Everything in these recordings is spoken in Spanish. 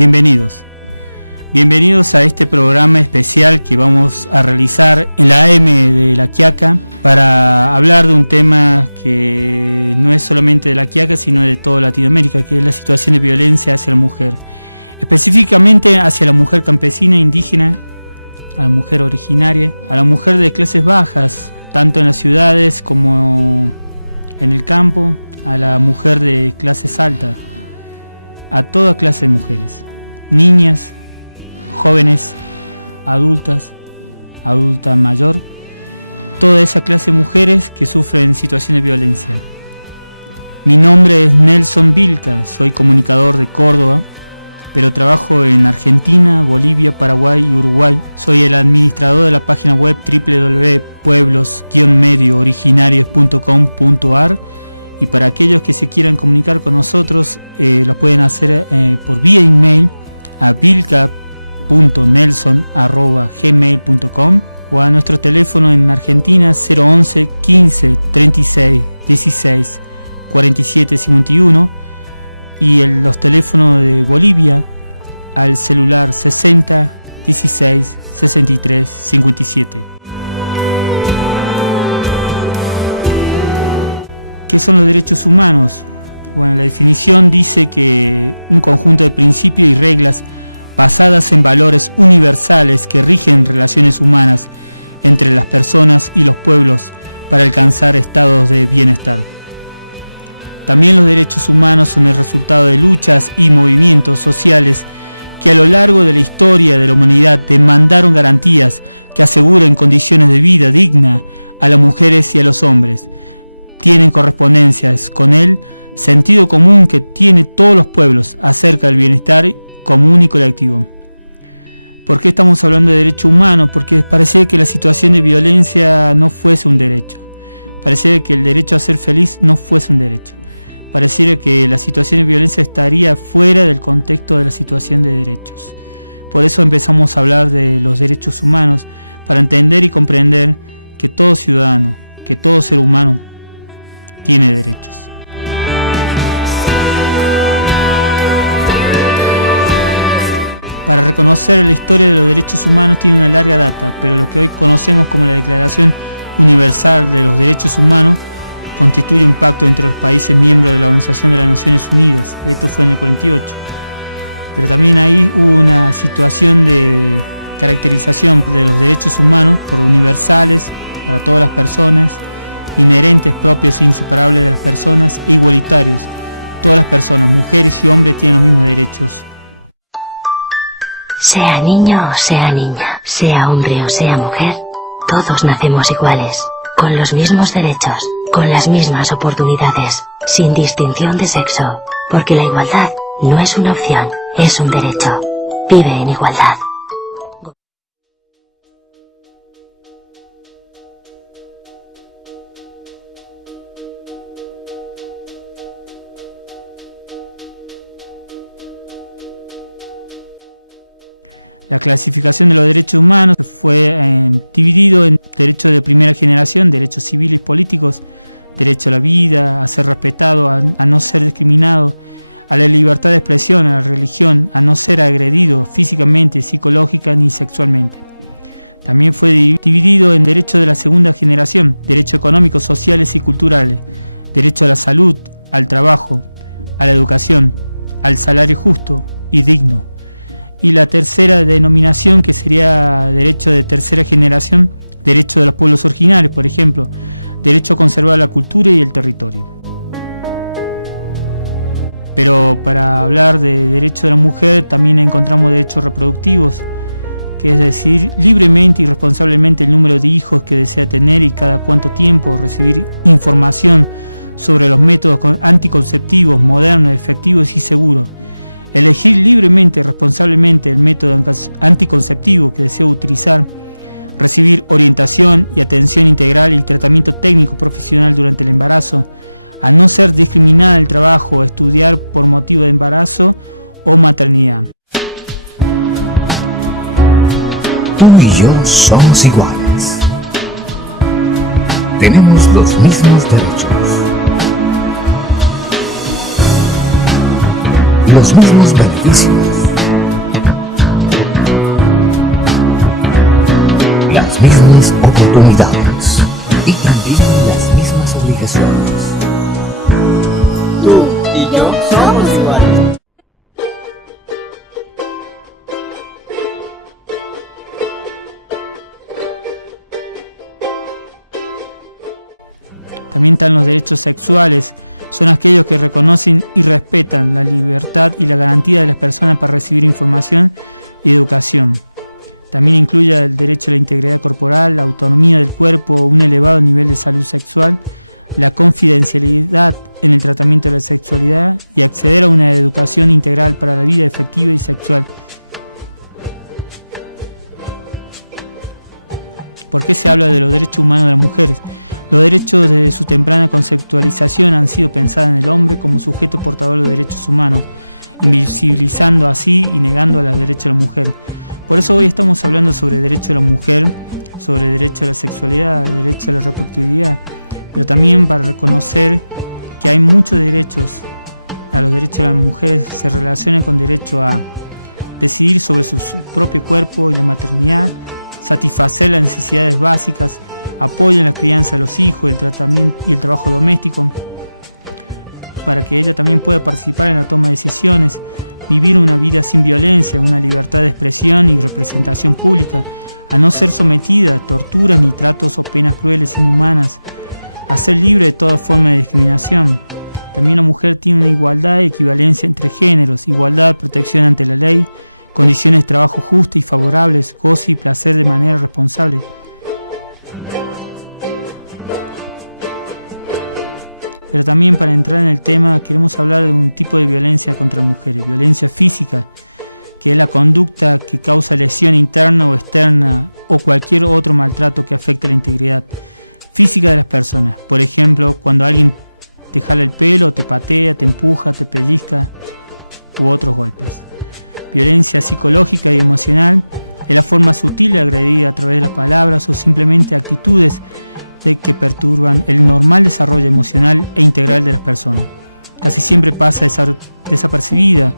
Bienvenidos. Bienvenidos a este programa especial que vamos a realizar en la AM de La Quiaca para hablar de un tema que no es solamente de La Quiaca, sino de toda Latinoamérica, que es la situación de violencia hacia la mujer. Específicamente hacia la mujer campesina, indígena, a la mujer originaria, a la mujer de clases bajas, tanto en las ciudades como en el campo, a la mujer de clases altas, a toda clase de mujeres, niñas, jóvenes, adultas, adulta mayor, toda esa clase de mujeres que sufren situaciones de violencia. Mi nombre es Nelson Vilca, soy comunicador de Córdoba, pero trabajo en Argentina, Bolivia, Paraguay y Uruguay. Soy el administrador de la página web www.pueblos-originarios.com.ar y para aquellos que se quieran comunicar con nosotros, lo pueden hacer por vía email a vilca.nelson@gmail.com o a nuestro teléfono en Argentina 011 15 36 16 47 51 y los teléfonos de Bolivia al celular 60 16 63 57. ¿Qué son los derechos humanos? Bueno, la definición dice que un conjunto de principios y reglas basadas en valores universales que rigen relaciones humanas entre las personas y los pueblos para alcanzar estados de bienestar. También los derechos humanos son el resultado de luchas y movimientos sociales que a lo largo de la historia de la humanidad demandaron garantías que aseguren condiciones de vida digna a las mujeres y a los hombres. Tienen correspondencias con el sentido común que tienen todos los pueblos acerca del bienestar común y colectivo. ¿Por qué estamos hablando de derecho humano? Porque parecía que la situación de violencia no fuese un derecho. Parecía que el derecho a ser feliz no fuese un derecho. Pareciera que la situación de violencia estaría fuera del contexto de la situación de derechos. Por eso empezamos a hablar de los derechos humanos, para entender y comprender que todo ciudadano, que todo ser humano tiene derechos. Para reconocer la historia de los derechos humanos tiene una larga data, pero lo que hoy conocemos como la Declaración Universal de los Derechos Humanos constituye un pacto entre los países miembros de la Organización de las Naciones Unidas. Esto fue en el 48. Pero también ahí hubo una situación de caracterización de los derechos humanos por universales para todas las personas, inherentes, propios e inseparables de las personas e igualitarios. Todas las personas, mujeres y hombres, tienen los mismos derechos. Sea niño o sea niña, sea hombre o sea mujer, todos nacemos iguales, con los mismos derechos, con las mismas oportunidades, sin distinción de sexo, porque la igualdad no es una opción, es un derecho. Vive en igualdad. La clasificación de los derechos humanos fue dividido en derechos de primera generación, derechos civiles y políticos, derecho a la vida, a ser respetado, a no ser discriminado, a la libertad de expresión, a la religión, a no ser agredido físicamente, psicológica ni sexualmente. También fue dividido en derechos de la segunda generación, derechos económicos, sociales y culturales, derecho a la salud, al trabajo, a la educación, al salario justo y digno. Y la tercera denominación, que sería derecho de tercera generación, derecho de los pueblos originarios, por ejemplo, derecho a conservar la cultura y el territorio. Pero para hablar de derecho de la mujer también encontramos derechos reproductivos, que es decir, libremente y responsablemente el número de hijos que desea tener y cada cuánto tiempo, recibir información sobre los métodos anticonceptivos modernos, efectivos y seguros. Elegir libremente y responsablemente el método anticonceptivo que desea utilizar, recibir orientación y atención integral y tratamiento técnico profesional durante el embarazo, a no ser discriminada en el trabajo o estudiar por motivo de embarazo o maternidad. Tú y yo somos iguales. Tenemos los mismos derechos. Los mismos beneficios. las mismas oportunidades y también las mismas obligaciones. Tú y yo somos iguales. También están los derechos sexuales. Son aquellos que reconocen y respetan la libertad y la garantía de las personas para recibir información y educación. También incluye el derecho a la integridad corporal, la autonomía del cuerpo, un elevado nivel de salud sexual, la confidencialidad en el tratamiento de la sexualidad y acceder a una educación integral para la vida afectiva y sexual. ¿Por qué se habla de los derechos humanos de las mujeres? Los derechos desde su temprana conceptualización han sido pensados en el hombre como sujeto portador de derechos humanos, invisibilizando así y negando a los derechos de la mujer. Por eso hoy estamos hablando sobre el derecho de la mujer, sobre el derecho a la sexualidad, el derecho a la reproductividad, pero también para reconocer que hay muchos derechos. A los derechos de las mujeres se relacionan con derecho a decidir sobre su propio cuerpo y la maternidad, satisfacer las necesidades básicas, apoyo en la crianza de los hijos, el tratamiento y el trabajo doméstico, para que ella también pueda participar en la toma de decisiones, vivir una vida sin violencia, una libertad de expresión y representación pública, a no ser sometida a torturas ni tratos o penas crueles e inhumanas, a ser libre de toda forma de discriminación. También la mujer tiene una igualdad y equivalencia entre géneros, igualdad de protección ante la ley, condiciones de trabajo justas y favorables, goce y placer de manera responsable. Pero también para entrar en el tema queremos hablar de un tipo de violencia contra mujeres, violencia física, que es la conducta que causa lesión interna o externa o cualquier otro maltrato que afecte la integridad física de las personas. Por ejemplo, cuando alguien te jala el pelo, te patea, te empuja, te pellizca u otros golpes. Violencia psicológica y emocional es la forma sutil de agredir a través de las palabras o simplemente actitudes que perturban el normal desarrollo emocional e integral de las personas. Casi siempre pasa desapercibida,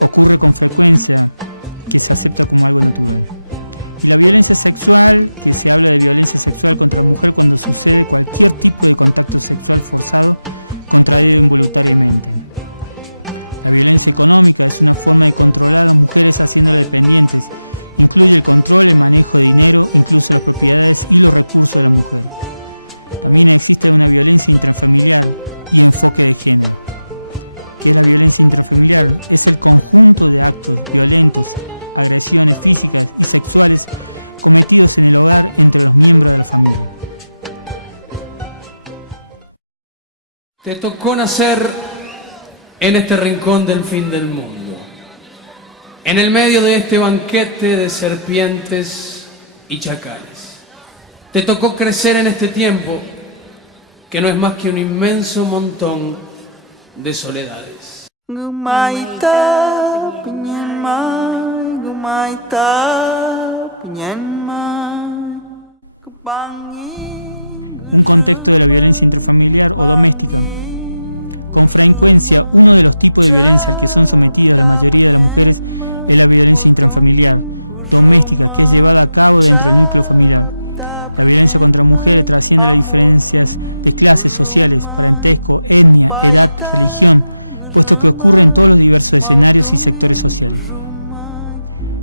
ocurre con frecuencia, que se acepta como algo natural. Y la violencia sexual, que se habla de violencia sexual contra la mujer cuando sucede cualquier tipo de contacto sexual forzado, contraído involuntariamente. La violencia económica es una forma de controlar a las mujeres haciéndolas dependientes. Incluye el control, el manejo de dinero, incluso las propiedades y los recursos de la mujer. También existe una violencia intrafamiliar y enfoque de género. ¿Qué es la violencia intrafamiliar? Es el conjunto de actos violentos, agresiones físicas y sexuales cometidos en el hogar entre los miembros de la familia. Te tocó nacer en este rincón del fin del mundo, en el medio de este banquete de serpientes y chacales. Te tocó crecer en este tiempo que no es más que un inmenso montón de soledades. Un contexto de la violencia intrafamiliar o doméstica. Con frecuencia, uno de los tipos de violencia al que son sometidas la mayoría de las mujeres es la violencia intrafamiliar, doméstica, que es llevada a cabo dentro del núcleo familiar. La violencia contra mujeres trasciende las diferencias de clases sociales, parentesco, etnia, edad, religión, puesto que ocurre en todos los diversos escenarios y sectores sociales.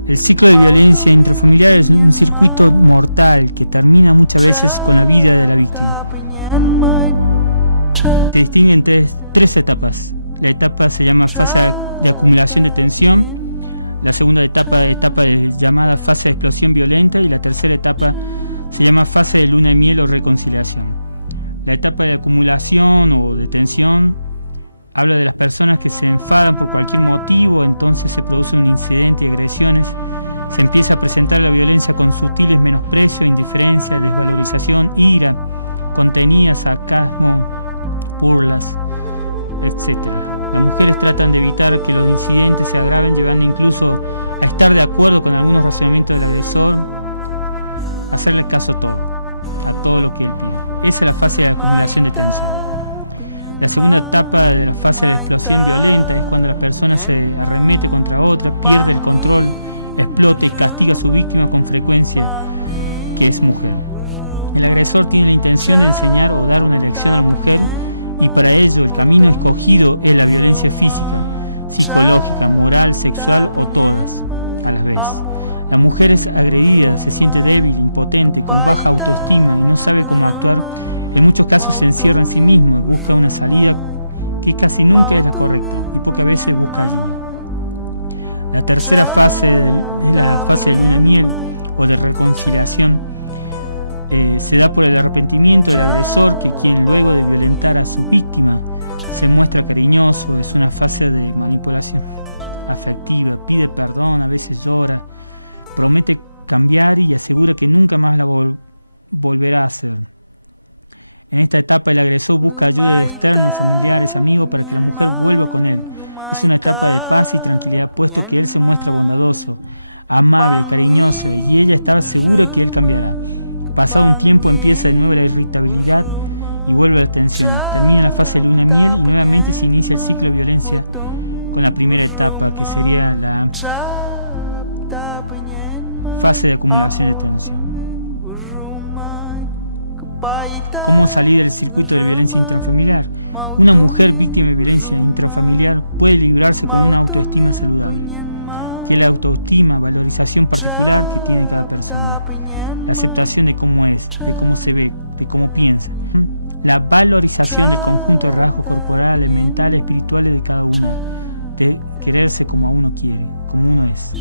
El ciclo de violencia intrafamiliar es un circuito mortal que termina muchas veces con la vida de la víctima. Se distinguen tres etapas. La etapa se llama fase de acumulación de tensión, la segunda etapa llamada fase de explosión violenta y la tercera etapa se llama fase de luna de miel o reconciliación. La etapa de acumulación o de tensión habla de las personas que se enfadan por cualquier motivo, entonces se produce un incidente y agresiones, se empieza a presentar la violencia con sutiles menosprecios, indiferencia, desvalorización, ira, contenida, sarcasmo, burlas, etc. Las mujeres tratan de evitar que los incidentes se agraven, llevando incluso a estar de acuerdo con algunos razonamientos del agresor, hacerle caso a todo lo que él pide. Esa es la fase de acumulación de tensión. La segunda etapa de la fase de explosión violenta es cuando la persona se arremete contra otra, pierde el control, explota y castiga a su víctima con frecuencia, que es mujer. El agresor tiene la intención de enseñar o dar una lección a la mujer y para ello el camino escogido es la violencia física, psicológica, moral, sexual o todas a la vez. La mujer es agredida, se siente débil, impotente, con baja autoestima y no sabe cómo actuar. En muchos casos se encierra en sí mismo y busca una salida que casi nunca es la correcta y pocas veces busca ayuda. La tercera fase es la fase de luna de miel o de reconciliación. Se da por el arrepentimiento del agresor, que quien luego de violentar a su víctima se muestra cariñoso. Es una fase de manipulación afectiva, pide perdón, a veces llora, promete cambiar y asegura que nunca más la volverá a hacer. En esta etapa el agresor busca ayuda de externos, familiares, amigos para que la mujer vuelva con él. Es una etapa de paz y tranquilidad, puesto que él se muestra bondadoso, amable, cariñoso y ella estaba segura que él cambiará. Pasado un tiempo empieza de nuevo la irritabilidad y vuelve la tensión. Termina la fase de luna de miel y nuevamente se inicia el ciclo de violencia con la primera etapa, que sería la fase de acumulación de tensión. ¿Cómo salir del circuito de violencia intrafamiliar? Una mujer víctima de violencia intrafamiliar puede librarse con una autoestima saludable, que es la autoestima, valorización particular que tiene cada persona, la aceptación de cómo es, de cómo se ve, de cómo piensa, la valorización del conjunto de rasgos corporales, mentales, espirituales de cada una, de quererse como uno quiere, como uno es.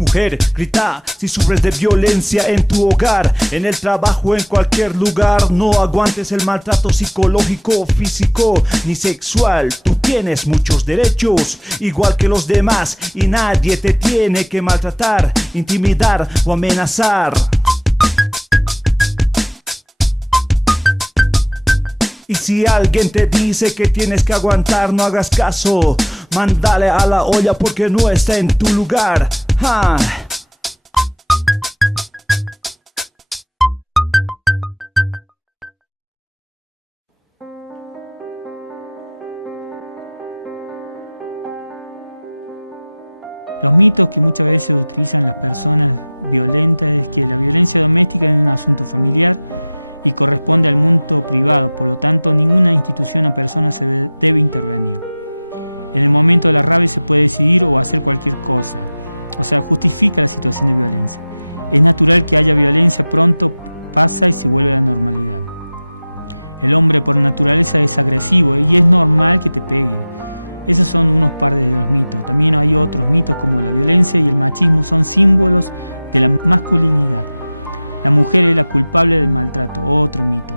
Mujer, grita si sufres de violencia en tu hogar, en el trabajo, en cualquier lugar. No aguantes el maltrato psicológico, físico ni sexual. Tú tienes muchos derechos, igual que los demás, y nadie te tiene que maltratar, intimidar o amenazar. Y si alguien te dice que tienes que aguantar, no hagas caso. Mándale a la olla porque no está en tu lugar. ¡Ja! Los mitos que muchas veces utilizan las personas violentas es que la violencia doméstica es un asunto familiar y corresponde al mundo privado, por lo tanto ninguna institución o persona debe intervenir. En el momento de la rabia se puede decidir o hacer cualquier cosa, o sea, justifica la situación de violencia. Es natural que haya violencia, pronto pasa y se vuelve a la normalidad. El hombre por naturaleza es agresivo y es normal que te pegue. Esos son unos par de los mitos. También hay otros mitos como la violencia y el machismo son símbolos de la masculinidad. La mujer es la culpable del maltrato, otro mito.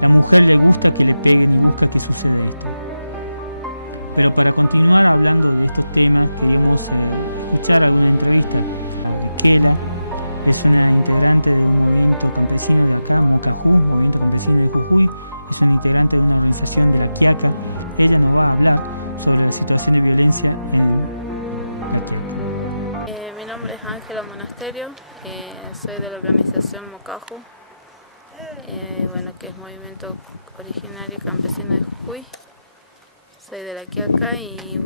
La mujer le gusta que le peguen y busca que suceda esto. Pero para continuar hablando de estos temas, queríamos escuchar alguna entrevista de Kela. Es una integrante de un movimiento campesino de acá, Mocajú, movimiento campesino de Jujuy. Es una integrante de una organización de la Quiaca. Ella nos va a hablar sobre la situación de violencia en la Quiaca. Mi nombre es Ángela Monasterio, soy de la organización Mocajú, que es movimiento originario campesino de Jujuy. Soy de la Quiaca y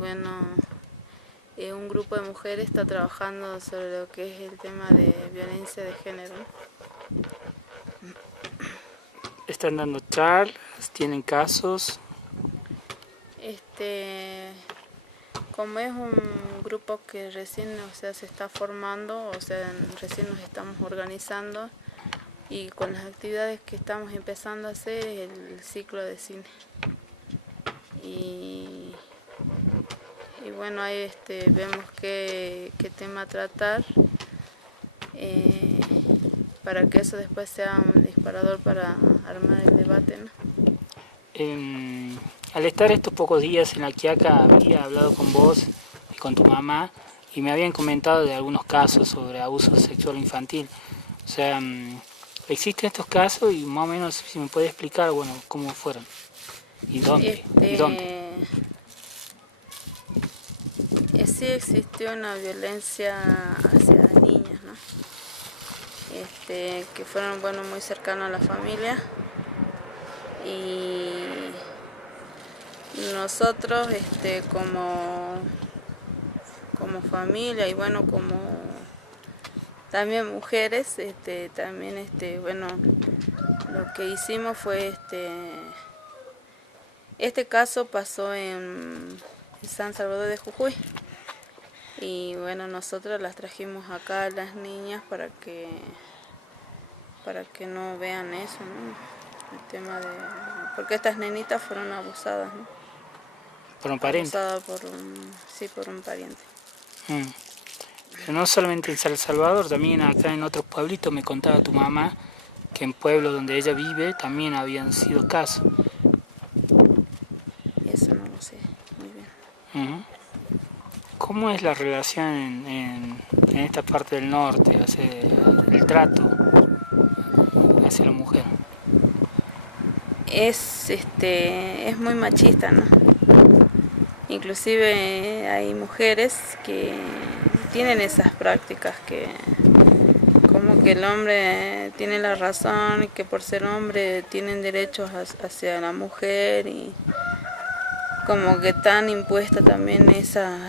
un grupo de mujeres está trabajando sobre lo que es el tema de violencia de género. ¿Están dando charlas? ¿Tienen casos? Como es un grupo que recién se está formando, recién nos estamos organizando y con las actividades que estamos empezando a hacer es el ciclo de cine. Ahí vemos qué tema tratar para que eso después sea un disparador para armar el debate, ¿no? Al estar estos pocos días en la Quiaca había hablado con vos y con tu mamá y me habían comentado de algunos casos sobre abuso sexual infantil. O sea, existen estos casos y más o menos si me puede explicar, cómo fueron y dónde. existió una violencia hacia las niñas, ¿no? Que fueron, bueno, muy cercanos a la familia, y nosotros como familia y bueno, como también mujeres, también bueno, lo que hicimos fue este caso pasó en San Salvador de Jujuy, y bueno, nosotros las trajimos acá a las niñas para que no vean eso, ¿no? El tema de, porque estas nenitas fueron abusadas, ¿no? Por un pariente. Abusadas por un pariente. Pero no solamente en San Salvador, también acá en otros pueblitos me contaba tu mamá que en pueblos donde ella vive también habían sido casos. Eso no lo sé muy bien. ¿Cómo es la relación en esta parte del norte, hacia el trato hacia la mujer? Es muy machista, ¿no? Inclusive hay mujeres que tienen esas prácticas, que como que el hombre tiene la razón y que por ser hombre tienen derechos hacia la mujer, y como que tan impuesta también esas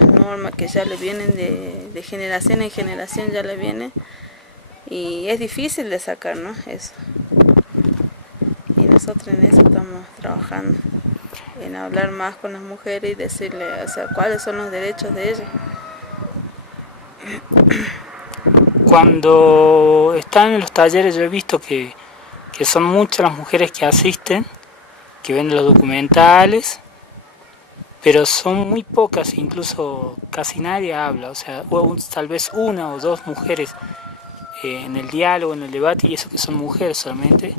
normas que ya le vienen de generación en generación, ya le viene, y es difícil de sacar, ¿no? Eso. Y nosotros en eso estamos trabajando, en hablar más con las mujeres y decirle, o sea, cuáles son los derechos de ellas. Cuando están en los talleres yo he visto que son muchas las mujeres que asisten, que ven los documentales, pero son muy pocas, incluso casi nadie habla, o sea, tal vez una o dos mujeres en el diálogo, en el debate, y eso que son mujeres solamente,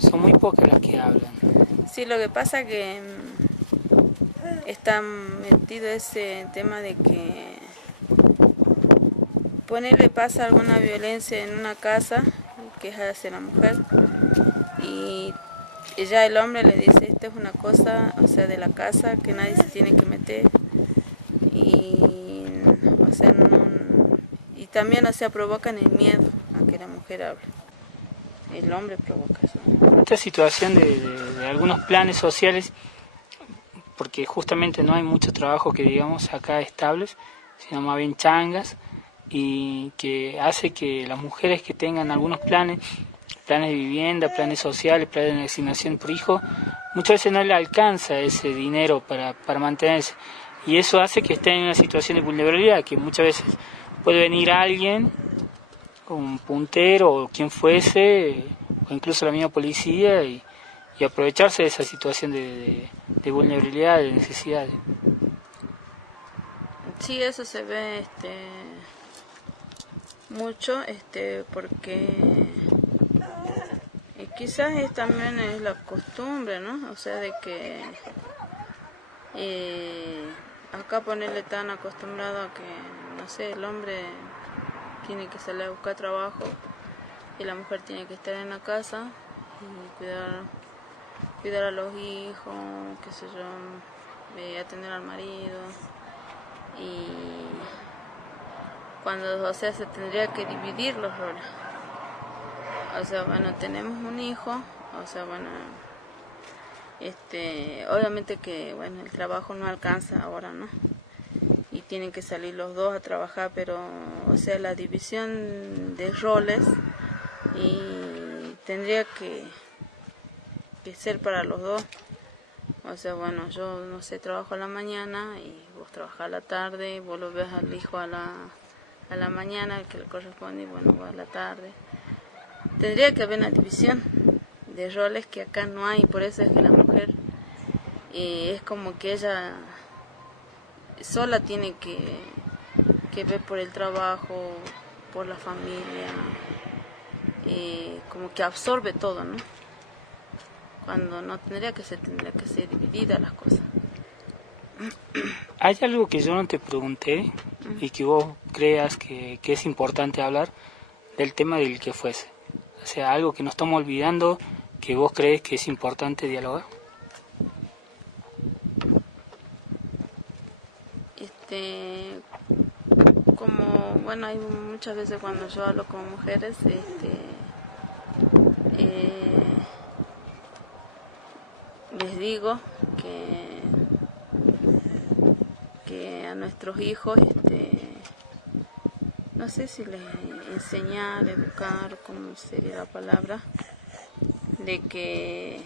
son muy pocas las que hablan. Sí, lo que pasa que está metido ese tema de que ponerle pasa alguna violencia en una casa, que es hacia la mujer, y ya el hombre le dice, esta es una cosa, o sea, de la casa, que nadie se tiene que meter, y, o sea, y también, o sea, provocan el miedo a que la mujer hable. El hombre provoca eso. Esta situación de algunos planes sociales, porque justamente no hay mucho trabajo que digamos acá estables, sino más bien changas, y que hace que las mujeres que tengan algunos planes de vivienda, planes sociales, planes de asignación por hijo, muchas veces no le alcanza ese dinero para mantenerse, y eso hace que estén en una situación de vulnerabilidad, que muchas veces puede venir alguien, un puntero o quien fuese, o incluso la misma policía, y aprovecharse de esa situación de vulnerabilidad, de necesidad. Sí, eso se ve mucho, porque quizás también es la costumbre, ¿no? O sea, de que acá ponerle tan acostumbrado a que, no sé, el hombre tiene que salir a buscar trabajo y la mujer tiene que estar en la casa y cuidar a los hijos, qué sé yo, atender al marido, y cuando, o sea, se tendría que dividir los roles. O sea, bueno, tenemos un hijo, o sea, bueno, obviamente que, bueno, el trabajo no alcanza ahora, ¿no? Y tienen que salir los dos a trabajar, pero, o sea, la división de roles y tendría que ser para los dos. O sea, bueno, yo, no sé, trabajo a la mañana y vos trabajás a la tarde, vos lo ves al hijo a la mañana, el que le corresponde, y bueno, vos a la tarde. Tendría que haber una división de roles que acá no hay, por eso es que la mujer es como que ella sola tiene que ver por el trabajo, por la familia, como que absorbe todo, ¿no? Cuando no tendría que ser dividida las cosas. ¿Hay algo que yo no te pregunté y que vos creas que es importante hablar del tema del que fuese? O sea, algo que nos estamos olvidando, que vos crees que es importante dialogar. como, bueno, hay muchas veces cuando yo hablo con mujeres, les digo que a nuestros hijos, no sé si les enseñar, educar, como sería la palabra, de que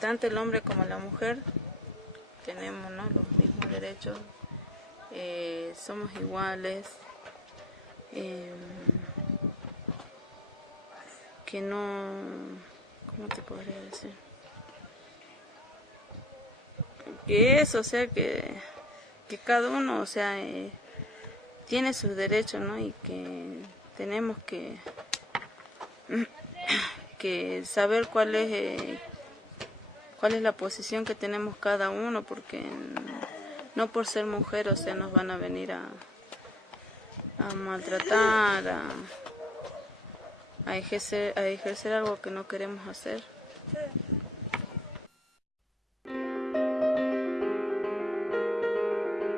tanto el hombre como la mujer tenemos, ¿no?, los mismos derechos, somos iguales, que no, ¿cómo te podría decir? Que eso, o sea, que cada uno, o sea, tiene sus derechos, ¿no? Y que tenemos que saber cuál es la posición que tenemos cada uno, porque no por ser mujer, o sea, nos van a venir a maltratar, a ejercer algo que no queremos hacer.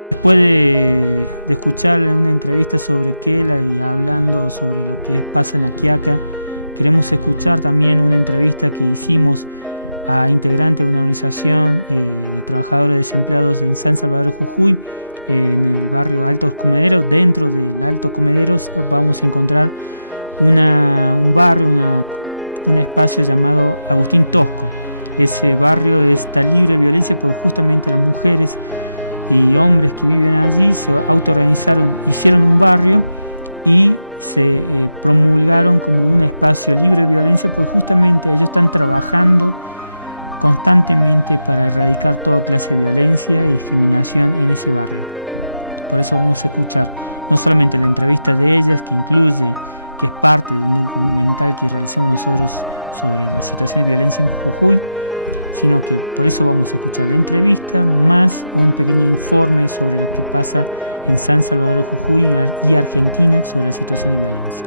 Después de escuchar una entrevista sobre Kela y hablando sobre lo que pasa en La Quiaca, queremos escuchar también una entrevista que hicimos a integrantes de una organización de trabajadores desempleados en San Salvador, Jujuy, en el barrio Altos Comederos. Dentro del Altos Comederos vamos a encontrar un barrio, un espacio llamado Agustín Tosco. Ese barrio está libre de violencia porque justamente las mujeres y hombres que viven allí se autoorganizaron, hicieron un barrio y se promulgaron como un espacio libre de violencia porque justamente ellos están trabajando constantemente para erradicar toda clase de violencia y discriminación en ese barrio. Por eso vamos a escuchar no solamente la entrevista de ellas, que es parte de un documental que realizamos nosotros sobre la situación de violencia en Jujuy, sino que por eso vamos a escuchar la entrevista más un pequeño informe sobre lo que pasa en San Salvador, Jujuy y Argentina sobre la situación de violencia.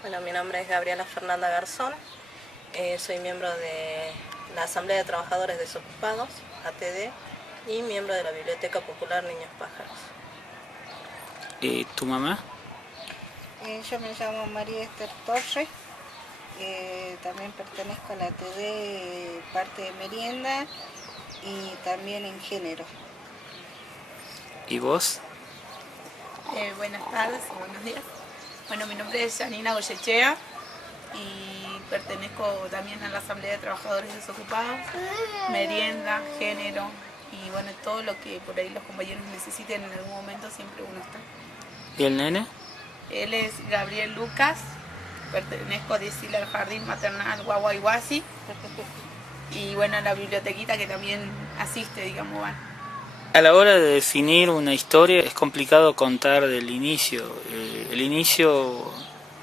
Bueno, mi nombre es Gabriela Fernanda Garzón, soy miembro de la Asamblea de Trabajadores Desocupados, ATD, y miembro de la Biblioteca Popular Niños Pájaros. ¿Y tu mamá? Yo me llamo María Esther Torres, también pertenezco a la ATD, parte de merienda y también en género. ¿Y vos? Buenas tardes o buenos días. Bueno, mi nombre es Janina Goyechea y pertenezco también a la Asamblea de Trabajadores Desocupados, merienda, género y bueno, todo lo que por ahí los compañeros necesiten en algún momento, siempre uno está. ¿Y el nene? Él es Gabriel Lucas, pertenezco a decirle al Jardín Maternal Guaguayhuasi y bueno, a la bibliotequita que también asiste, digamos. Bueno. A la hora de definir una historia es complicado contar del inicio. El inicio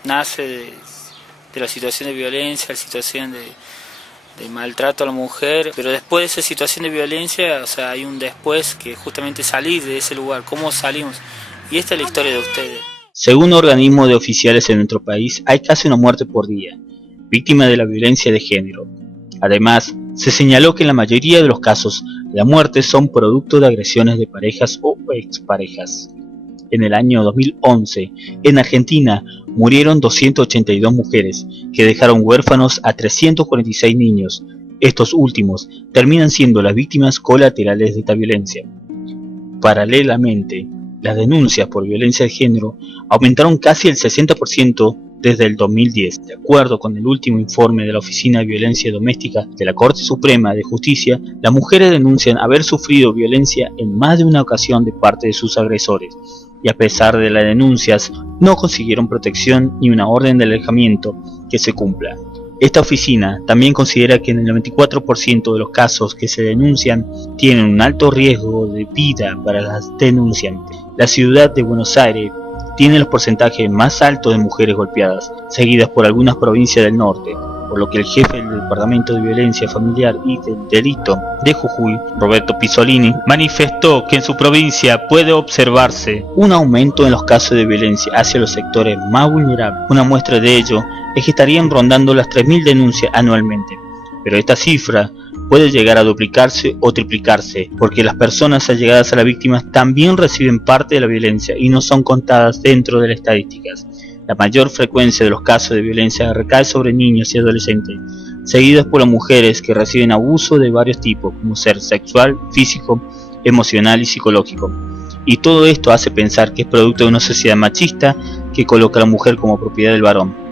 nace de la situación de violencia, la situación de maltrato a la mujer, pero después de esa situación de violencia, o sea, hay un después que justamente salir de ese lugar, cómo salimos. Y esta es la historia de ustedes. Según organismos de oficiales en nuestro país, hay casi una muerte por día, víctima de la violencia de género. Además, se señaló que en la mayoría de los casos, las muertes son producto de agresiones de parejas o exparejas. En el año 2011, en Argentina, murieron 282 mujeres, que dejaron huérfanos a 346 niños. Estos últimos terminan siendo las víctimas colaterales de esta violencia. Paralelamente, las denuncias por violencia de género aumentaron casi el 60% desde el 2010. De acuerdo con el último informe de la Oficina de Violencia Doméstica de la Corte Suprema de Justicia, las mujeres denuncian haber sufrido violencia en más de una ocasión de parte de sus agresores, y a pesar de las denuncias, no consiguieron protección ni una orden de alejamiento que se cumpla. Esta oficina también considera que en el 94% de los casos que se denuncian tienen un alto riesgo de vida para las denunciantes. La ciudad de Buenos Aires tiene los porcentajes más altos de mujeres golpeadas, seguidas por algunas provincias del norte, por lo que el jefe del Departamento de Violencia Familiar y del Delito de Jujuy, Roberto Pizzolini, manifestó que en su provincia puede observarse un aumento en los casos de violencia hacia los sectores más vulnerables. Una muestra de ello es que estarían rondando las 3.000 denuncias anualmente, pero esta cifra puede llegar a duplicarse o triplicarse, porque las personas allegadas a las víctimas también reciben parte de la violencia y no son contadas dentro de las estadísticas. La mayor frecuencia de los casos de violencia recae sobre niños y adolescentes, seguidas por las mujeres que reciben abuso de varios tipos, como ser sexual, físico, emocional y psicológico. Y todo esto hace pensar que es producto de una sociedad machista que coloca a la mujer como propiedad del varón.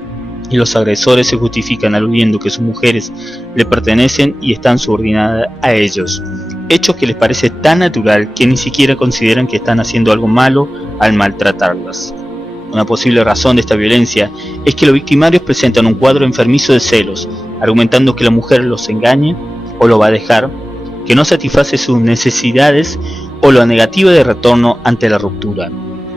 Y los agresores se justifican aludiendo que sus mujeres le pertenecen y están subordinadas a ellos. Hecho que les parece tan natural que ni siquiera consideran que están haciendo algo malo al maltratarlas. Una posible razón de esta violencia es que los victimarios presentan un cuadro enfermizo de celos, argumentando que la mujer los engaña o lo va a dejar, que no satisface sus necesidades o la negativa de retorno ante la ruptura.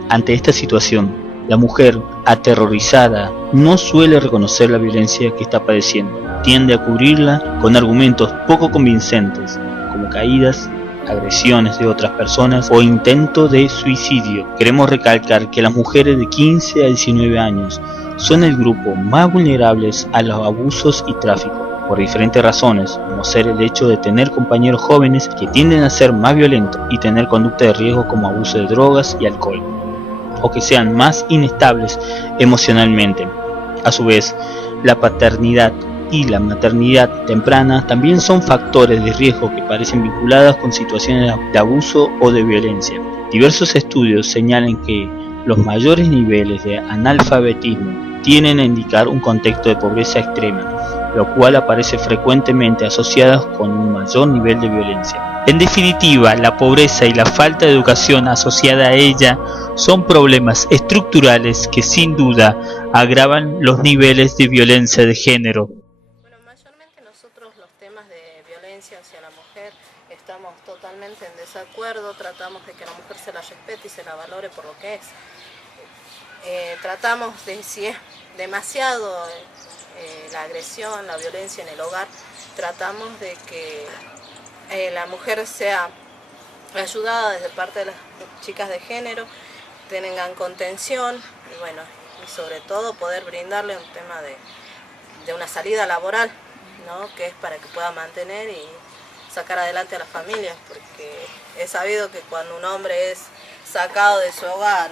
Ante esta situación, la mujer, aterrorizada, no suele reconocer la violencia que está padeciendo. Tiende a cubrirla con argumentos poco convincentes, como caídas, agresiones de otras personas o intento de suicidio. Queremos recalcar que las mujeres de 15 a 19 años son el grupo más vulnerables a los abusos y tráfico, por diferentes razones, como ser el hecho de tener compañeros jóvenes que tienden a ser más violentos y tener conducta de riesgo como abuso de drogas y alcohol, o que sean más inestables emocionalmente. A su vez, la paternidad y la maternidad temprana también son factores de riesgo que parecen vinculados con situaciones de abuso o de violencia. Diversos estudios señalan que los mayores niveles de analfabetismo tienden a indicar un contexto de pobreza extrema, lo cual aparece frecuentemente asociado con un mayor nivel de violencia. En definitiva, la pobreza y la falta de educación asociada a ella son problemas estructurales que sin duda agravan los niveles de violencia de género. Bueno, mayormente nosotros los temas de violencia hacia la mujer estamos totalmente en desacuerdo, tratamos de que la mujer se la respete y se la valore por lo que es. Tratamos de, si es demasiado la agresión, la violencia en el hogar, tratamos de que la mujer sea ayudada desde parte de las chicas de género, tengan contención y bueno, y sobre todo poder brindarle un tema de una salida laboral, ¿no? Que es para que pueda mantener y sacar adelante a las familias, porque es sabido que cuando un hombre es sacado de su hogar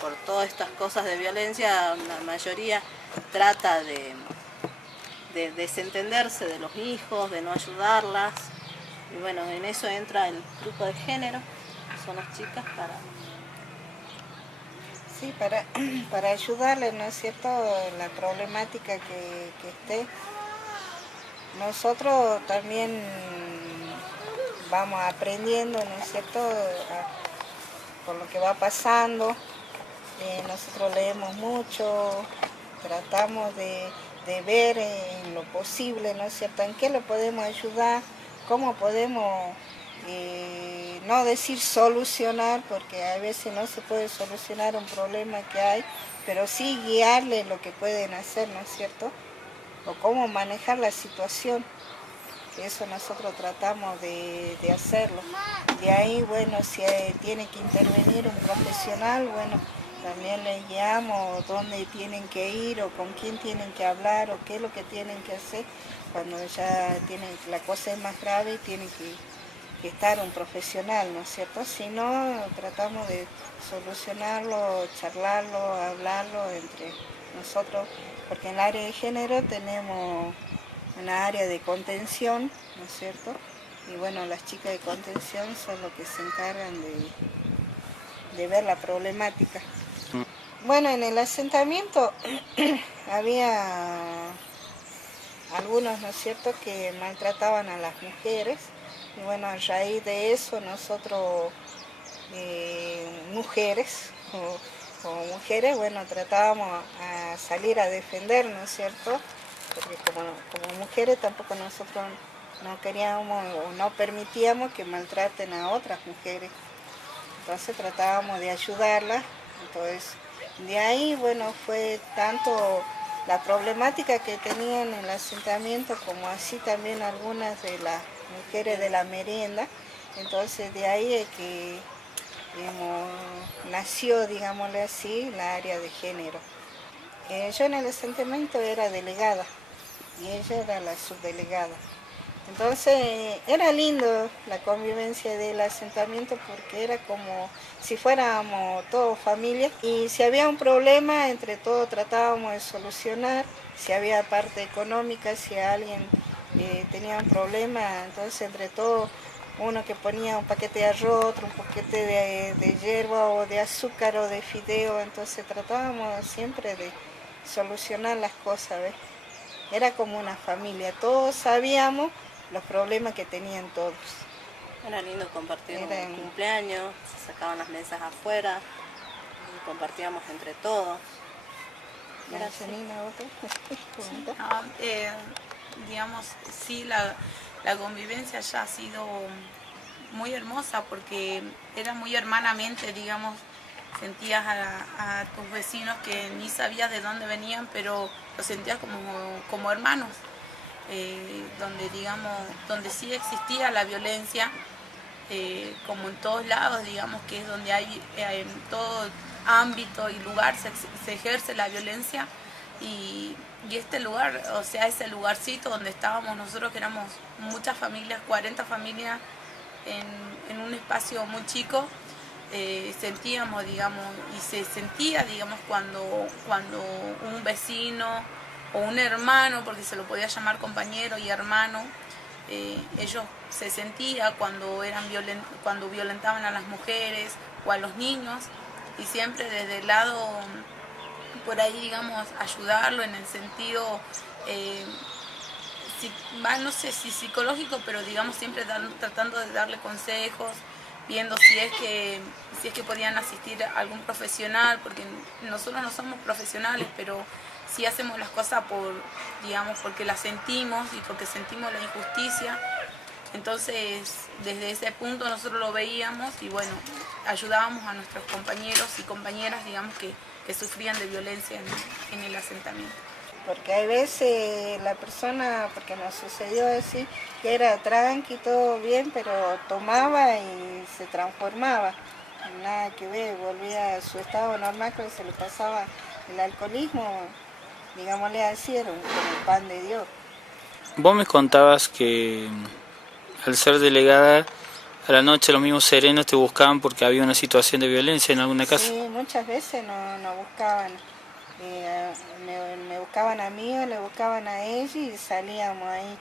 por todas estas cosas de violencia, la mayoría trata de desentenderse de los hijos, de no ayudarlas. Y bueno, en eso entra el grupo de género, que son las chicas para ayudarles, ¿no es cierto?, la problemática que esté. Nosotros también vamos aprendiendo, ¿no es cierto?, con lo que va pasando. Nosotros leemos mucho, tratamos de ver en lo posible, ¿no es cierto?, en qué lo podemos ayudar, cómo podemos, no decir solucionar, porque a veces no se puede solucionar un problema que hay, pero sí guiarle lo que pueden hacer, ¿no es cierto?, o cómo manejar la situación. Eso nosotros tratamos de hacerlo. De ahí, bueno, si tiene que intervenir un profesional, bueno, también les guiamos dónde tienen que ir o con quién tienen que hablar o qué es lo que tienen que hacer cuando ya la cosa es más grave y tiene que estar un profesional, ¿no es cierto? Si no, tratamos de solucionarlo, charlarlo, hablarlo entre nosotros, porque en el área de género tenemos una área de contención, ¿no es cierto? Y bueno, las chicas de contención son los que se encargan de ver la problemática. Bueno, en el asentamiento había algunos, ¿no es cierto?, que maltrataban a las mujeres. Y bueno, a raíz de eso nosotros, mujeres, bueno, tratábamos a salir a defender, ¿no es cierto?, porque como mujeres tampoco nosotros no queríamos o no permitíamos que maltraten a otras mujeres. Entonces tratábamos de ayudarlas. Entonces, de ahí, bueno, fue tanto la problemática que tenían en el asentamiento como así también algunas de las mujeres de la merienda. Entonces, de ahí es que nació, digámosle así, la área de género. Yo en el asentamiento era delegada y ella era la subdelegada. Entonces era lindo la convivencia del asentamiento porque era como si fuéramos todos familia y si había un problema entre todos tratábamos de solucionar, si había parte económica, si alguien tenía un problema, entonces entre todos uno que ponía un paquete de arroz, otro un paquete de hierba o de azúcar o de fideo, entonces tratábamos siempre de solucionar las cosas, ¿ves? Era como una familia, todos sabíamos los problemas que tenían todos. Era lindo compartir un cumpleaños, se sacaban las mesas afuera, y compartíamos entre todos. Gracias, Nina, digamos, sí, la convivencia ya ha sido muy hermosa porque era muy hermanamente, digamos, sentías a tus vecinos que ni sabías de dónde venían, pero los sentías como hermanos. Donde digamos, donde sí existía la violencia, como en todos lados, digamos que es donde hay en todo ámbito y lugar se ejerce la violencia y este lugar, o sea, ese lugarcito donde estábamos nosotros, que éramos muchas familias, 40 familias en un espacio muy chico, sentíamos, digamos, y se sentía, digamos, cuando un vecino o un hermano, porque se lo podía llamar compañero y hermano, ellos se sentía cuando violentaban a las mujeres o a los niños, y siempre desde el lado, por ahí, digamos, ayudarlo en el sentido, no sé si psicológico, pero digamos siempre tratando de darle consejos, viendo si es que podían asistir a algún profesional, porque nosotros no somos profesionales, pero sí hacemos las cosas porque las sentimos y porque sentimos la injusticia. Entonces, desde ese punto nosotros lo veíamos y bueno, ayudábamos a nuestros compañeros y compañeras, digamos, que sufrían de violencia en el asentamiento. Porque hay veces la persona, porque nos sucedió así, que era tranqui, todo bien, pero tomaba y se transformaba. Nada que ver, volvía a su estado normal, pero se le pasaba el alcoholismo, digámosle así, era como el pan de Dios. Vos me contabas que al ser delegada, a la noche los mismos serenos te buscaban porque había una situación de violencia en alguna casa. Sí, muchas veces nos buscaban. Me buscaban a mí o le buscaban a ella y salíamos ahí.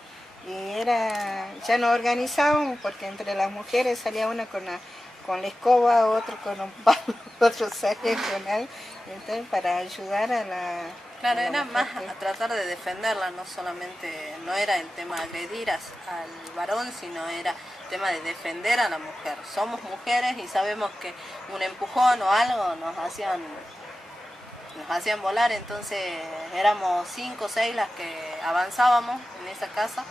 Y ya nos organizábamos porque entre las mujeres salía una con la escoba, otro con un palo, otro salía con algo, entonces para ayudar a la... Claro, era más a tratar de defenderla, no solamente, no era el tema de agredir al varón, sino era el tema de defender a la mujer. Somos mujeres y sabemos que un empujón o algo nos hacían volar, entonces éramos 5 o 6 las que avanzábamos en esa casa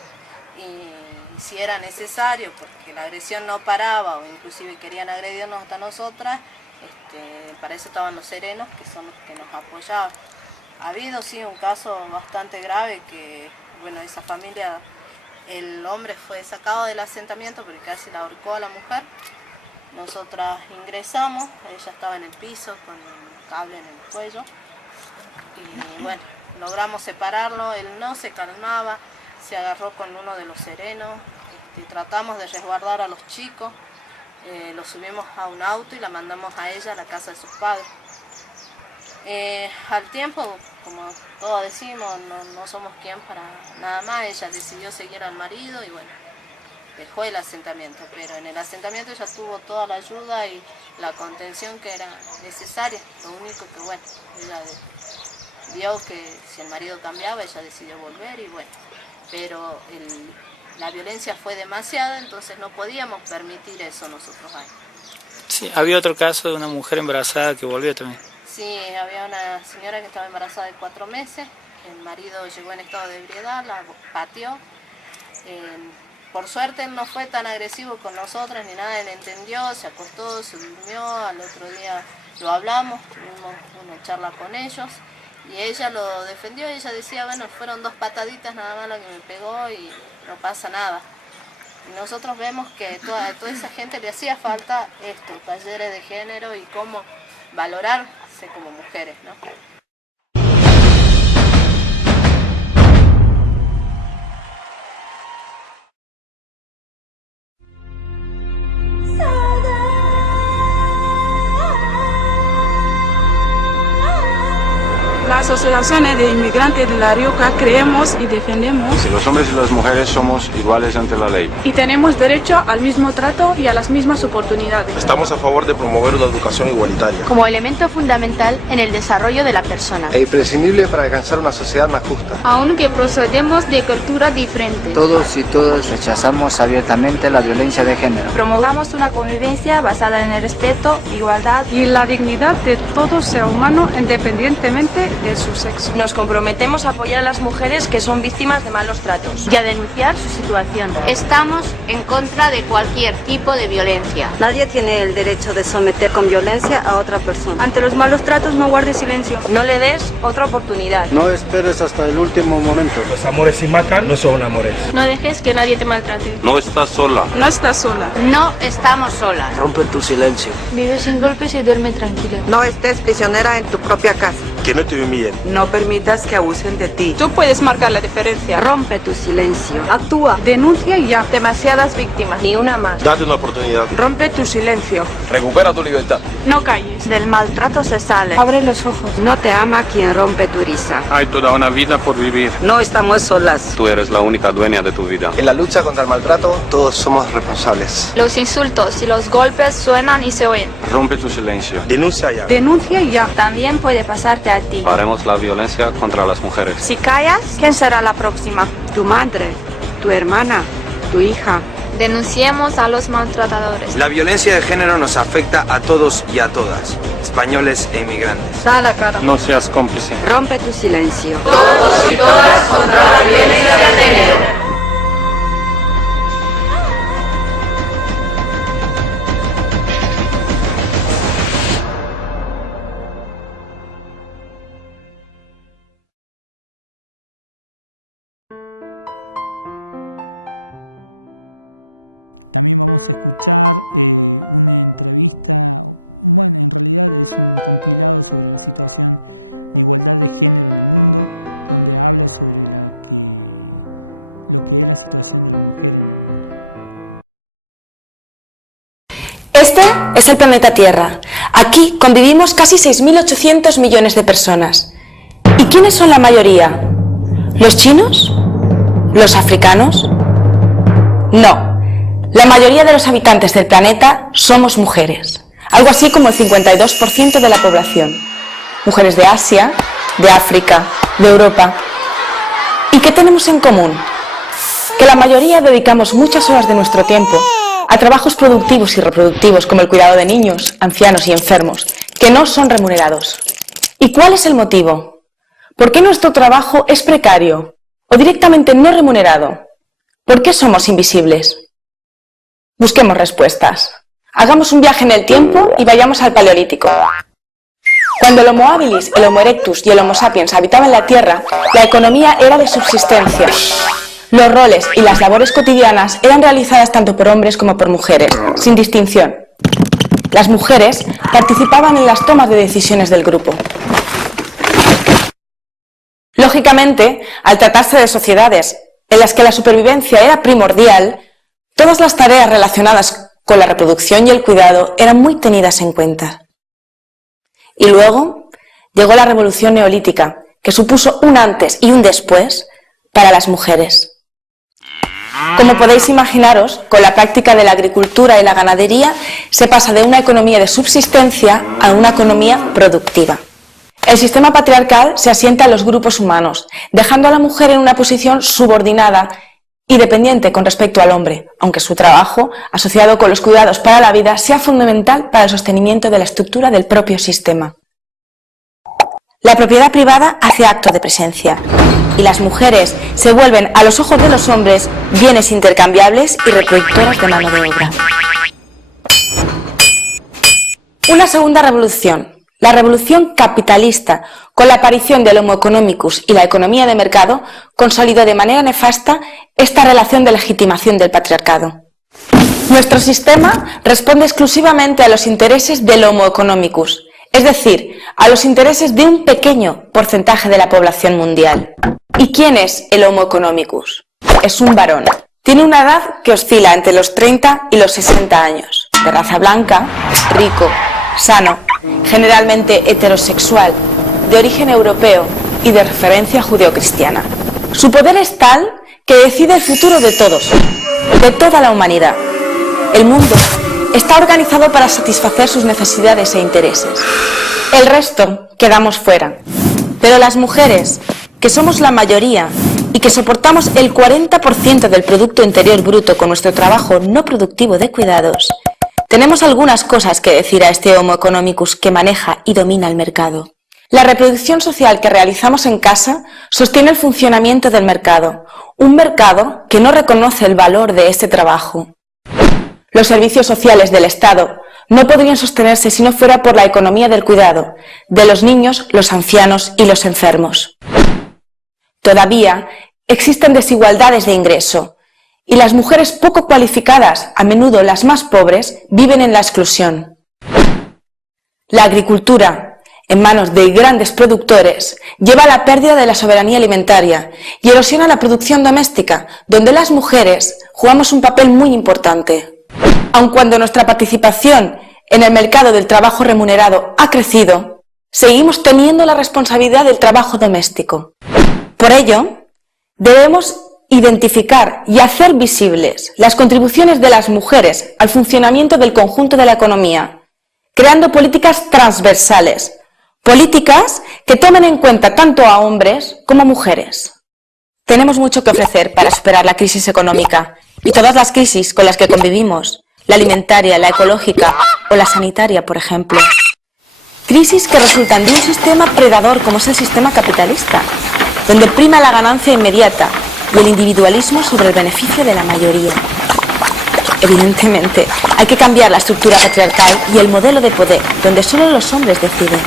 y si era necesario, porque la agresión no paraba o inclusive querían agredirnos hasta nosotras, para eso estaban los serenos, que son los que nos apoyaban. Ha habido sí un caso bastante grave que, bueno, esa familia, el hombre fue sacado del asentamiento porque casi la ahorcó a la mujer. Nosotras ingresamos, ella estaba en el piso con el cable en el cuello y bueno, logramos separarlo, él no se calmaba, se agarró con uno de los serenos y tratamos de resguardar a los chicos, los subimos a un auto y la mandamos a ella a la casa de sus padres. Al tiempo, como todos decimos, no somos quien para nada más, ella decidió seguir al marido y bueno, dejó el asentamiento, pero en el asentamiento ella tuvo toda la ayuda y la contención que era necesaria. Lo único que bueno, ella vio que si el marido cambiaba, ella decidió volver y bueno, pero la violencia fue demasiada, entonces no podíamos permitir eso nosotros ahí. Sí, había otro caso de una mujer embarazada que volvió también. Sí, había una señora que estaba embarazada de 4 meses, el marido llegó en estado de ebriedad, la pateó. Por suerte él no fue tan agresivo con nosotras ni nada, él entendió, se acostó, se durmió, al otro día lo hablamos, tuvimos una charla con ellos y ella lo defendió, ella decía, bueno, fueron 2 pataditas nada más la que me pegó y no pasa nada. Y nosotros vemos que a toda esa gente le hacía falta esto, talleres de género y cómo valorarse como mujeres, ¿no? las asociaciones de inmigrantes de La Rioja creemos y defendemos que los hombres y las mujeres somos iguales ante la ley y tenemos derecho al mismo trato y a las mismas oportunidades. Estamos a favor de promover una educación igualitaria como elemento fundamental en el desarrollo de la persona e imprescindible para alcanzar una sociedad más justa. Aunque procedemos de culturas diferentes, todos y todas rechazamos abiertamente la violencia de género. Promovamos una convivencia basada en el respeto, igualdad y la dignidad de todo ser humano independientemente de su sexo. Nos comprometemos a apoyar a las mujeres que son víctimas de malos tratos y a denunciar su situación. Estamos en contra de cualquier tipo de violencia. Nadie tiene el derecho de someter con violencia a otra persona. Ante los malos tratos no guardes silencio. No le des otra oportunidad. No esperes hasta el último momento. Los amores si matan no son amores. No dejes que nadie te maltrate. No estás sola. No estás sola. No estamos solas. Rompe tu silencio. Vive sin golpes y duerme tranquila. No estés prisionera en tu propia casa. Que no te humillen. No permitas que abusen de ti. Tú puedes marcar la diferencia. Rompe tu silencio. Actúa. Denuncia y ya. Demasiadas víctimas. Ni una más. Date una oportunidad. Rompe tu silencio. Recupera tu libertad. No calles. Del maltrato se sale. Abre los ojos. No te ama quien rompe tu risa. Hay toda una vida por vivir. No estamos solas. Tú eres la única dueña de tu vida. En la lucha contra el maltrato, todos somos responsables. Los insultos y los golpes suenan y se oyen. Rompe tu silencio. Denuncia ya. Denuncia y ya. También puede pasarte a ti. Paremos la violencia contra las mujeres. Si callas, ¿quién será la próxima? Tu madre, tu hermana, tu hija. Denunciemos a los maltratadores. La violencia de género nos afecta a todos y a todas, españoles e inmigrantes. Da la cara. No seas cómplice. Rompe tu silencio. Todos y todas contra la violencia de género. También vamos a escuchar una entrevista, bueno, en realidad es un compilado sobre la situación de igualdad de género en el mundo, donde habla sobre lo que es la situación de la mujer en el mundo. Este es el planeta Tierra. Aquí convivimos casi 6.800 millones de personas. ¿Y quiénes son la mayoría? ¿Los chinos? ¿Los africanos? No. La mayoría de los habitantes del planeta somos mujeres, algo así como el 52% de la población. Mujeres de Asia, de África, de Europa. ¿Y qué tenemos en común? Que la mayoría dedicamos muchas horas de nuestro tiempo a trabajos productivos y reproductivos como el cuidado de niños, ancianos y enfermos, que no son remunerados. ¿Y cuál es el motivo? ¿Por qué nuestro trabajo es precario o directamente no remunerado? ¿Por qué somos invisibles? Busquemos respuestas. Hagamos un viaje en el tiempo y vayamos al Paleolítico. Cuando el Homo habilis, el Homo erectus y el Homo sapiens habitaban la Tierra, la economía era de subsistencia. Los roles y las labores cotidianas eran realizadas tanto por hombres como por mujeres, sin distinción. Las mujeres participaban en las tomas de decisiones del grupo. Lógicamente, al tratarse de sociedades en las que la supervivencia era primordial, todas las tareas relacionadas con la reproducción y el cuidado eran muy tenidas en cuenta. Y luego llegó la revolución neolítica, que supuso un antes y un después para las mujeres. Como podéis imaginaros, con la práctica de la agricultura y la ganadería se pasa de una economía de subsistencia a una economía productiva. El sistema patriarcal se asienta en los grupos humanos, dejando a la mujer en una posición subordinada y dependiente con respecto al hombre, aunque su trabajo, asociado con los cuidados para la vida, sea fundamental para el sostenimiento de la estructura del propio sistema. La propiedad privada hace acto de presencia y las mujeres se vuelven, a los ojos de los hombres, bienes intercambiables y reproductoras de mano de obra. Una segunda revolución, la revolución capitalista, con la aparición del Homo economicus y la economía de mercado, consolidó de manera nefasta esta relación de legitimación del patriarcado. Nuestro sistema responde exclusivamente a los intereses del Homo economicus, es decir, a los intereses de un pequeño porcentaje de la población mundial. ¿Y quién es el Homo economicus? Es un varón. Tiene una edad que oscila entre los 30 y los 60 años, de raza blanca, rico, sano, generalmente heterosexual, de origen europeo y de referencia judeocristiana. Su poder es tal que decide el futuro de todos, de toda la humanidad. El mundo está organizado para satisfacer sus necesidades e intereses. El resto quedamos fuera. Pero las mujeres, que somos la mayoría y que soportamos el 40% del Producto Interior Bruto con nuestro trabajo no productivo de cuidados, tenemos algunas cosas que decir a este Homo economicus que maneja y domina el mercado. La reproducción social que realizamos en casa sostiene el funcionamiento del mercado, un mercado que no reconoce el valor de este trabajo. Los servicios sociales del Estado no podrían sostenerse si no fuera por la economía del cuidado, de los niños, los ancianos y los enfermos. Todavía existen desigualdades de ingreso, y las mujeres poco cualificadas, a menudo las más pobres, viven en la exclusión. La agricultura, en manos de grandes productores, lleva a la pérdida de la soberanía alimentaria y erosiona la producción doméstica, donde las mujeres jugamos un papel muy importante. Aun cuando nuestra participación en el mercado del trabajo remunerado ha crecido, seguimos teniendo la responsabilidad del trabajo doméstico. Por ello, debemos identificar y hacer visibles las contribuciones de las mujeres al funcionamiento del conjunto de la economía, creando políticas transversales, políticas que tomen en cuenta tanto a hombres como a mujeres. Tenemos mucho que ofrecer para superar la crisis económica y todas las crisis con las que convivimos, la alimentaria, la ecológica o la sanitaria, por ejemplo. Crisis que resultan de un sistema predador como es el sistema capitalista, donde prima la ganancia inmediata y el individualismo sobre el beneficio de la mayoría. Evidentemente, hay que cambiar la estructura patriarcal y el modelo de poder, donde solo los hombres deciden.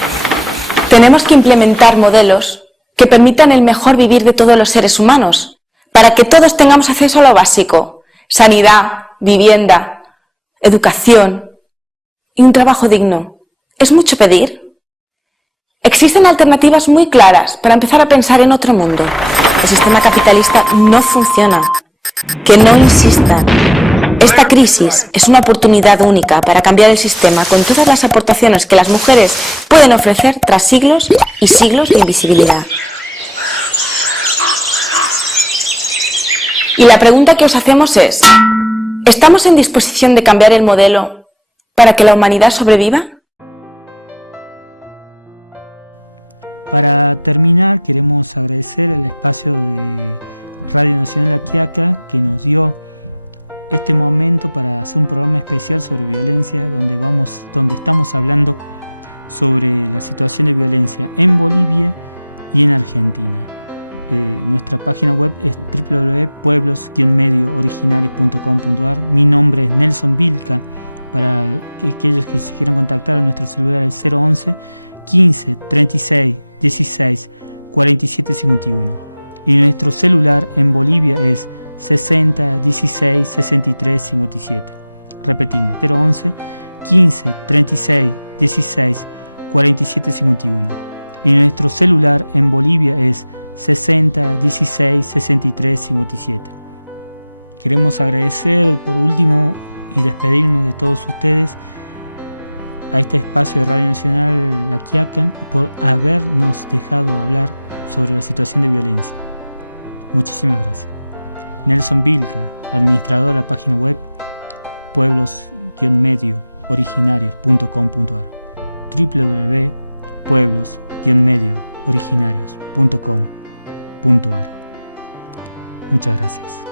Tenemos que implementar modelos que permitan el mejor vivir de todos los seres humanos, para que todos tengamos acceso a lo básico: sanidad, vivienda, educación y un trabajo digno. ¿Es mucho pedir? Existen alternativas muy claras para empezar a pensar en otro mundo. El sistema capitalista no funciona. Que no insistan. Esta crisis es una oportunidad única para cambiar el sistema con todas las aportaciones que las mujeres pueden ofrecer tras siglos y siglos de invisibilidad. Y la pregunta que os hacemos es: ¿estamos en disposición de cambiar el modelo para que la humanidad sobreviva? Para terminar, queremos agradecer el espacio de Radio Nacional La Quiaca que nos dio este momento para hacer un programa especial sobre violencia, donde estamos hablando sobre la situación de violencia en Bolivia y en Argentina. Nuestra página web es www.pueblos-mediooriginarios.com.ar. Mi nombre es Nelson Vilca. Para aquellos que se quieran contactar, a nuestro celular es 011 15 36 16 47 51. Y nuestro celular en Bolivia es 60 16 63 57. Repetimos, 011 15 36 16 47 51. Y nuestro celular en Bolivia es 60 16 63 57. Queremos agradecer por último y despedirnos de todos ustedes a este espacio de Radio Nacional La Quiaca por habernos dejado hablar sobre la situación de violencia. Muchísimas gracias. Nelson Vilca, administrador de la página web pueblos-mediooriginarios.com.ar, www.pueblos-mediooriginarios.com.ar. Muchas gracias.